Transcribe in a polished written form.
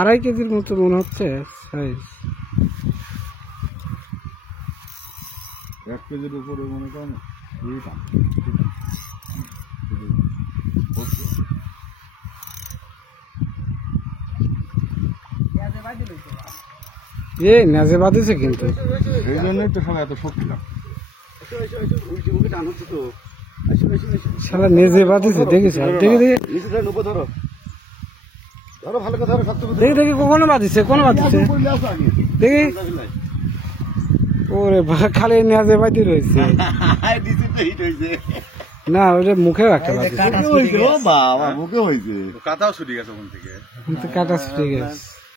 আড়াই কেজির মতো মনে হচ্ছে সাইজ। 1 কেজির উপরে মনে করেন নেজে বাঁধিছে কিন্তু, এই জন্যই তো সবাই এত শক্তি না। শালা নেজে বাঁধিছে, দেখেছি দেখে দেখে দেখি দেখি কখনো বাঁধিছে, কোন বাঁধিছে দেখি। ওরে খালি নেজে বাঁধি রয়েছে না, ওটা মুখেও একটা বাঁধিছে। বাবা মুখে হয়েছে, কাটাও ছুটি গেছে ওখান থেকে, কাটা ছুটে গেছে।